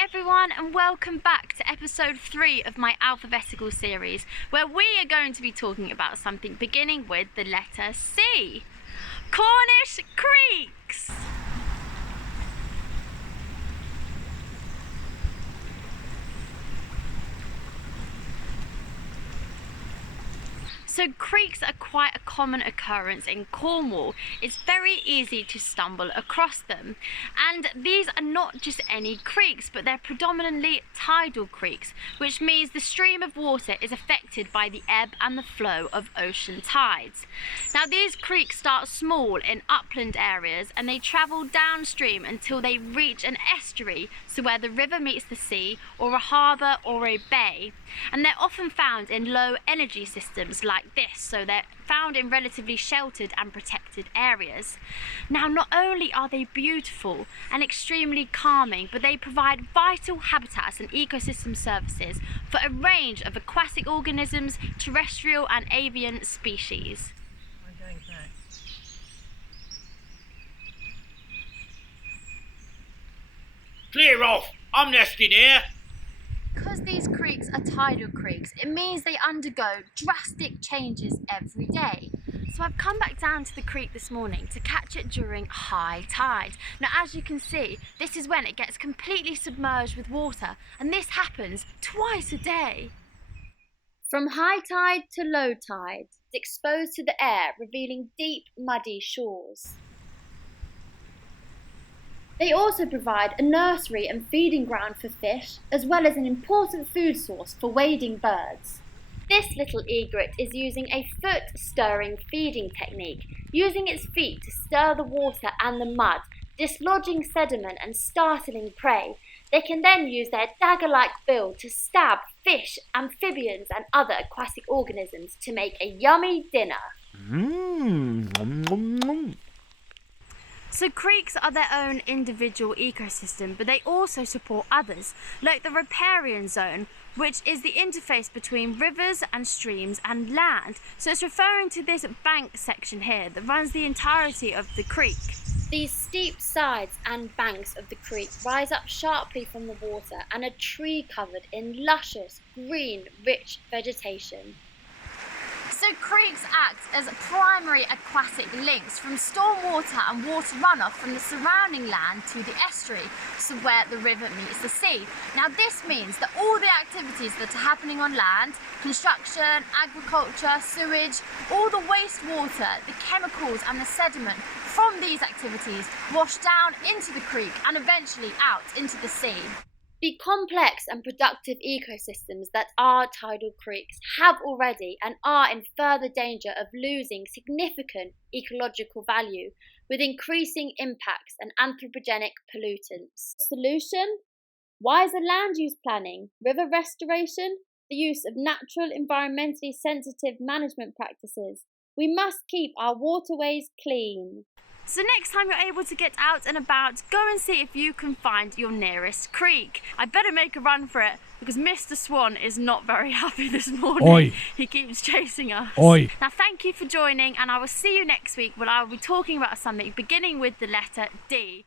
everyone, and welcome back to episode 3 of my alphabetical series, where we are going to be talking about something beginning with the letter C. Cornish creeks! So creeks are quite a common occurrence in Cornwall. It's very easy to stumble across them. And these are not just any creeks, but they're predominantly tidal creeks, which means the stream of water is affected by the ebb and the flow of ocean tides. Now these creeks start small in upland areas and they travel downstream until they reach an estuary, so where the river meets the sea, or a harbour or a bay. And they're often found in low energy systems like this, so they're found in relatively sheltered and protected areas. Now, not only are they beautiful and extremely calming, but they provide vital habitats and ecosystem services for a range of aquatic organisms, terrestrial and avian species. I'm going back. Clear off! I'm nesting here! Because these creeks are tidal creeks, it means they undergo drastic changes every day. So I've come back down to the creek this morning to catch it during high tide. Now, as you can see, this is when it gets completely submerged with water, and this happens twice a day. From high tide to low tide, it's exposed to the air, revealing deep, muddy shores. They also provide a nursery and feeding ground for fish, as well as an important food source for wading birds. This little egret is using a foot-stirring feeding technique, using its feet to stir the water and the mud, dislodging sediment and startling prey. They can then use their dagger-like bill to stab fish, amphibians and other aquatic organisms to make a yummy dinner. So creeks are their own individual ecosystem, but they also support others, like the riparian zone, which is the interface between rivers and streams and land. So it's referring to this bank section here that runs the entirety of the creek. These steep sides and banks of the creek rise up sharply from the water and are tree covered in luscious, green, rich vegetation. So creeks act as primary aquatic links from stormwater and water runoff from the surrounding land to the estuary, so where the river meets the sea. Now this means that all the activities that are happening on land, construction, agriculture, sewage, all the wastewater, the chemicals and the sediment from these activities wash down into the creek and eventually out into the sea. The complex and productive ecosystems that are tidal creeks have already and are in further danger of losing significant ecological value with increasing impacts and anthropogenic pollutants. Solution? Wiser land use planning, river restoration, the use of natural environmentally sensitive management practices. We must keep our waterways clean. So next time you're able to get out and about, go and see if you can find your nearest creek. I better make a run for it because Mr. Swan is not very happy this morning. Oi. He keeps chasing us. Oi. Now thank you for joining, and I will see you next week when I will be talking about something beginning with the letter D.